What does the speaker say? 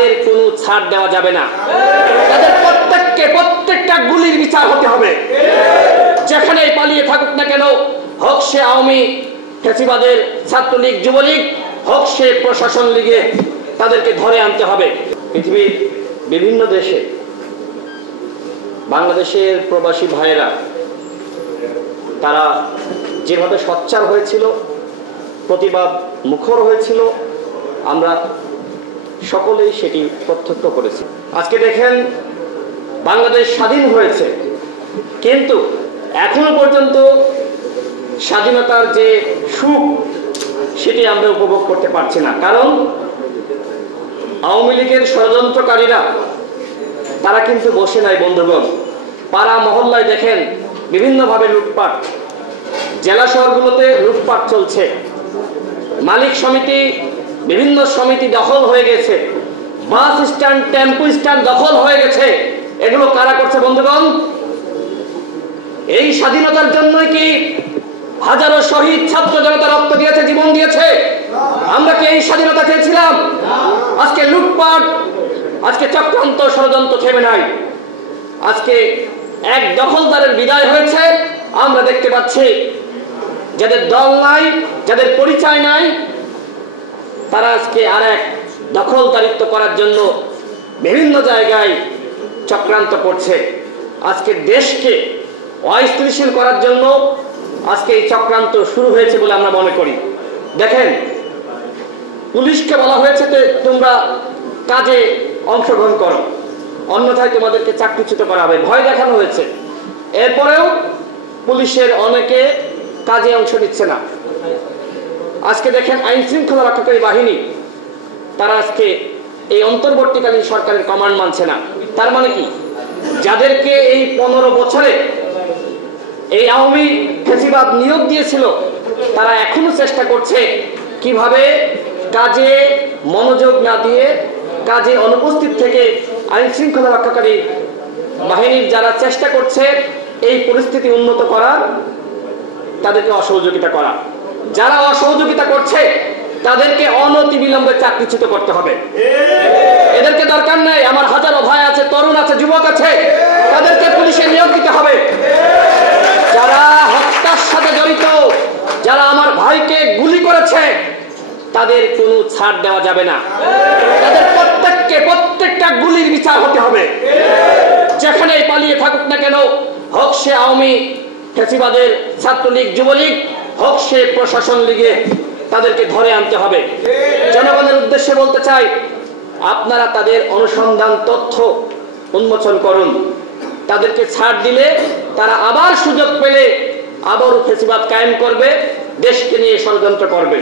তাদের কোনো ছাড় দেওয়া যাবে না। তাদের প্রত্যেকটা গুলির বিচার হতে হবে। যেখানেই পালিয়ে থাকুক না কেন, হোক সে আওয়ামী ফ্যাসিবাদের ছাত্রলীগ যুবলীগ, হোক সে প্রশাসন লীগে, তাদেরকে ধরে আনতে হবে। পৃথিবীর বিভিন্ন দেশে বাংলাদেশের প্রবাসী ভাইয়েরা তারা যেভাবে সোচ্চার হয়েছিল, প্রতিবাদ মুখর হয়েছিল, আমরা সকলেই সেটি প্রত্যক্ষ করেছি। আজকে দেখেন বাংলাদেশ স্বাধীন হয়েছে, কিন্তু এখনো পর্যন্ত স্বাধীনতার যে সুখ সেটি আমরা উপভোগ করতে পারছি না। কারণ আওয়ামী লীগের ষড়যন্ত্রকারীরা তারা কিন্তু বসে নাই বন্ধুগণ। পাড়া মহল্লায় দেখেন বিভিন্নভাবে লুটপাট, জেলা শহরগুলোতে লুটপাট চলছে, মালিক সমিতি বিভিন্ন সমিতি দখল হয়ে গেছে, বাস স্ট্যান্ড টেম্পো স্ট্যান্ড দখল হয়ে গেছে। এগুলো কারা করছে বন্ধুগণ? এই স্বাধীনতার জন্যই কি হাজারো শহীদ ছাত্র জনতা রক্ত দিয়েছে, জীবন দিয়েছে? আমরা কি এই স্বাধীনতা চেয়েছিলাম? আজকে লুটপাট, আজকে চক্রান্ত ষড়যন্ত্র থেমে নাই। আজকে এক দখলদারের বিদায় হয়েছে। আমরা দেখতে পাচ্ছি যাদের দল নাই, যাদের পরিচয় নাই, তারা আজকে আর এক দখলদারিত্ব করার জন্য বিভিন্ন জায়গায় চক্রান্ত করছে। আজকে দেশকে অস্থিতিশীল করার জন্য আজকে এই চক্রান্ত শুরু হয়েছে বলে আমরা মনে করি। দেখেন, পুলিশকে বলা হয়েছে যে তোমরা কাজে অংশগ্রহণ করো, অন্যথায় তোমাদেরকে চাকরিচ্যুত করা হবে, ভয় দেখানো হয়েছে। এরপরেও পুলিশের অনেকে কাজে অংশ নিচ্ছে না। আজকে দেখেন আইন শৃঙ্খলা রক্ষাকারী বাহিনী তারা আজকে এই অন্তর্বর্তীকালীন সরকারের কমান্ড মানছে না। তার মানে কি? যাদেরকে এই 15 বছরে এই আওয়ামী ফ্যাসিবাদ নিয়োগ দিয়েছিল, তারা এখনো চেষ্টা করছে কিভাবে কাজে মনোযোগ না দিয়ে, কাজে অনুপস্থিত থেকে আইন শৃঙ্খলা রক্ষাকারী বাহিনীর যারা চেষ্টা করছে এই পরিস্থিতি উন্নত করার, তাদেরকে অসহযোগিতা করা। যারা অসহযোগিতা করছে তাদেরকে অনতিবিলম্বে চাকরিচ্যুত করতে হবে। এদেরকে দরকার নেই। আমার হাজারো ভাই আছে, তরুণ আছে, যুবক আছে, তাদেরকে পুলিশে নিয়োগ দিতে হবে। যারা হত্যার সাথে জড়িত, যারা আমার ভাইকে গুলি করেছে, তাদের কোনো ছাড় দেওয়া যাবে না। তাদের প্রত্যেকটা গুলির বিচার হতে হবে। যেখানেই পালিয়ে থাকুক না কেন, হোক সে আওয়ামী ফ্যাসিবাদের ছাত্রলীগ যুবলীগ, হোক সে প্রশাসন লীগে, তাদেরকে ধরে আনতে হবে। জনগণের উদ্দেশ্যে বলতে চাই, আপনারা তাদের অনুসন্ধান তথ্য উন্মোচন করুন। তাদেরকে ছাড় দিলে তারা আবার সুযোগ পেলে আবারও ফ্যাসিবাদ কায়েম করবে, দেশকে নিয়ে ষড়যন্ত্র করবে।